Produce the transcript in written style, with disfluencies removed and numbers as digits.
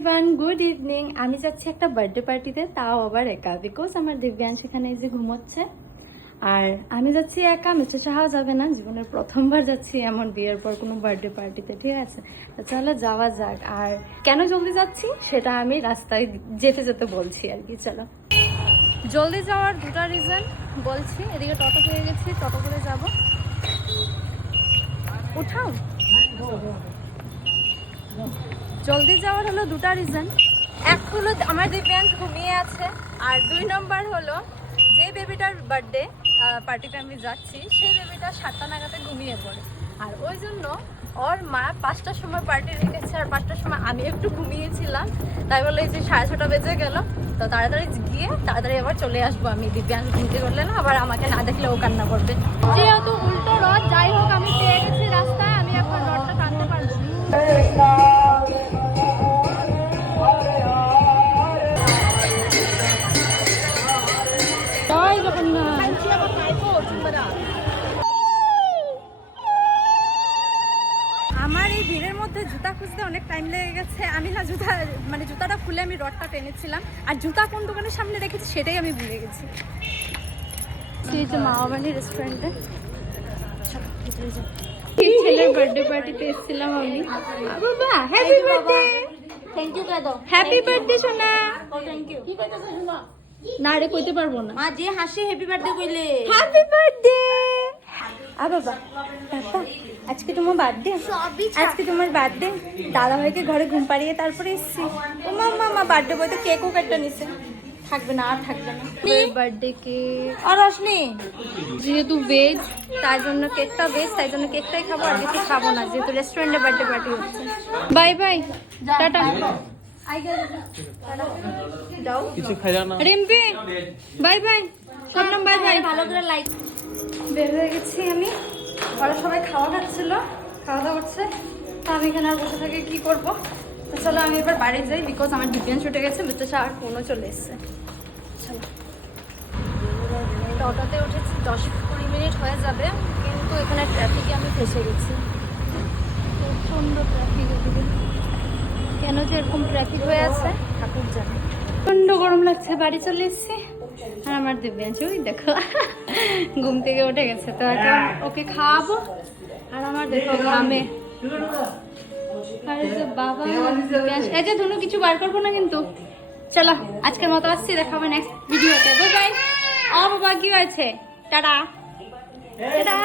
Everyone, good evening. আমি যাচ্ছি একটা বার্থডে পার্টিতে, তাও আবার একা, বিকজ আমার দিব্যাংশ এখানে যে ঘুমোচ্ছে আর আমি যাচ্ছি একা। মিস্টার সাহাও যাবে না, জীবনের প্রথমবার যাচ্ছি এমন বিয়ের পর কোনো বার্থডে পার্টিতে, ঠিক আছে? তো চলো যাওয়া যাক। আর কেন জলদি যাচ্ছি সেটা আমি রাস্তায় যেতে যেতে বলছি আর কি। চলো, জলদি যাওয়ার দুটা রিজন বলছি। এদিকে টোটো পেয়ে গেছি, টোটো করে যাব। উঠাও। জলদি যাওয়ার হলো দুটা রিজন। এক হলো আমার দিব্যাংশ ঘুমিয়ে আছে, আর 2 নম্বর হলো যে বেবিটার বার্থডে পার্টিতে আমি যাচ্ছি সেই বেবিটা 7টা নাগাদে ঘুমিয়ে পড়ে। আর ওই জন্য ওর মা 5টার সময় পার্টি রেখেছে, আর 5টার সময় আমি একটু ঘুমিয়েছিলাম, তাই বলে এই যে 6:30 বেজে গেল। তো তাড়াতাড়ি গিয়ে তাড়াতাড়ি আবার চলে আসবো আমি। দিব্যাংশ ঘুমতে করলে না আবার আমাকে না দেখলে ও কান্না করবে। যেহেতু উল্টো রথ, যাই হোক আমি পেয়ে গেছি রাস্তায়, আমি এখন রথটা টানতে পারছি। আমার এই ভিড়ের মধ্যে জুতা খুঁজতে অনেক টাইম লেগে গেছে। আমি না জুতাটা খুলে আমি রডটা টেনেছিলাম, আর জুতা কোন দোকানের সামনে রেখেছি সেটাই আমি ভুলে গেছি। এই যে মাওয়াবানি রেস্টুরেন্টে ছেলের বার্থডে পার্টিতে এসেছিলাম আমি। বাবা হ্যাপি বার্থডে। থ্যাংক ইউ দাদা। হ্যাপি বার্থডে সোনা। Thank you. কি কইতাছ শোনা? না রে কইতে পারবো না। মা যে হাসি হ্যাপি বার্থডে কইলে। Happy birthday. বাবা আজকে তোমার বার্থডে? আজকে তোমার বার্থডে? দাদা ভাইকে ঘরে ঘুম পাড়িয়ে তারপরে এসছি। ও মা বার্থডে বইতে কেকও কাটটা নিছে। থাকবে না, আর থাকবে না। বার্থডে কেক আর আসনি? যেহেতু ভেজ তাই জন্য কেকটা ভেজ, তাই জন্য কেকটাই খাবো, আর কিছু খাবো না, যেহেতু রেস্টুরেন্টে বার্থডে পার্টি হচ্ছে। Bye bye, tata. কিছু খাইলা না Rimpi bye bye, Shabnam bye bye. ভালো করে লাইক। বের হয়ে গেছি আমি। ওরা সবাই খাওয়া খাচ্ছিল, খাওয়া দাওয়া করছে, তো আমি এখানে আর বসে থেকে কি করবো? তো চলো আমি এবার বাড়ি যাই, বিকজ আমার ডিফেন্স ছুটে গেছে, মিস্টার শাহ আর ফোনও চলে এসছে। চলো, অটোতে উঠেছি, 10-20 মিনিট হয়ে যাবে, কিন্তু এখানে ট্রাফিকে আমি ফেসে গেছি। প্রচণ্ড ট্রাফিক এদিকে, কেন যে এরকম ট্রাফিক হয়ে আছে ঠাকুর জানে। প্রচণ্ড গরম লাগছে। বাড়ি চলে এসেছি, আর আমার দিব্যাংশ ওই দেখো ঘুম থেকে উঠে গেছে, তো এখন ওকে খাওয়াবো। আর আমার দেখো ঘামে। বাবা এই যে ধনু কিছু বার করবো না কিন্তু। চলো আজকের মতো আসছি, দেখা হবে নেক্সট ভিডিওতে। Bye bye. বাবা কি হয়েছে? Tata tata.